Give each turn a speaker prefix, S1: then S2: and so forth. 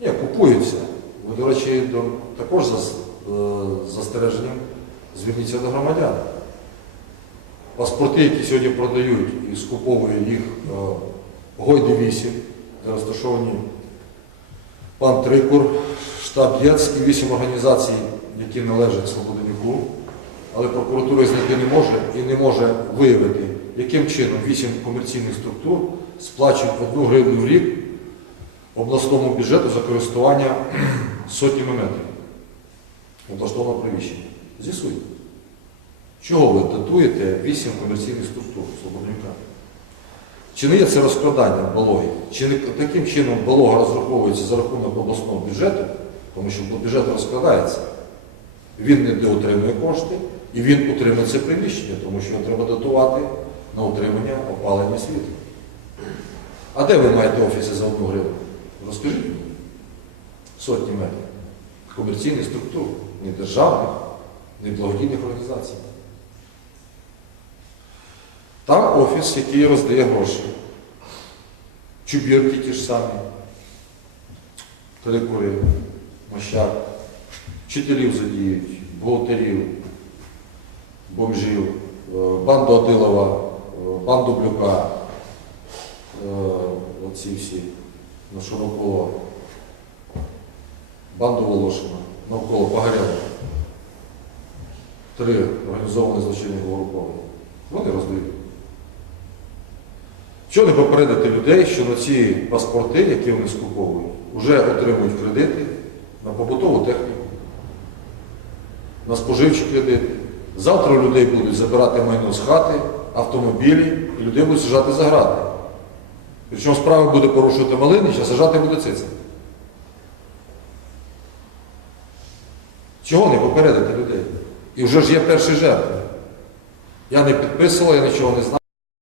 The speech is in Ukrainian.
S1: Ні, купуються. Ви, до речі, до, також за е, застереженням зверніться до громадян. Паспорти, які сьогодні продають і скуповує їх е, Гойди 8, де розташовані пан Трикур, штаб і вісім організацій, які належать Свободенюку, але прокуратура знайти не може і не може виявити, яким чином вісім комерційних структур сплачують одну гривню в рік обласному бюджету за користування сотнями метрів облаштованого приміщення. З'ясуйте. Чого ви датуєте вісім комерційних структур Слободнюка? Чи не є це розкрадання балоги? Чи не таким чином балога розраховується за рахунок обласного бюджету, тому що бюджет розкрадається, він не отримує кошти і він утримує це приміщення, тому що його треба датувати на утримання опалення світла. А де ви маєте офіси за одну гривню? Розкажіть мені. Сотні метрів. Комерційних структур, не державних, не благодійних організацій. Там офіс, який роздає гроші. Чубірки ті ж самі, Трикури, Мощак, вчителів задіють, бухгалтерів, бомжів, е, банду Адилова, е, банду Блюка, е, оці всі що навколо банду Волошина, навколо Погорєва. Три організовані злочинні угруповання. Вони роздають. Чого не попередити людей, що на ці паспорти, які вони скуповують, вже отримують кредити на побутову техніку, на споживчі кредити. Завтра людей будуть забирати майно з хати, автомобілі, і людей будуть сажати за грати. Причому справа буде порушувати Малинич, а сажати буде Цицин. Чого не попередити людей? І вже ж є перші жертви. Я не підписував, я нічого не знав.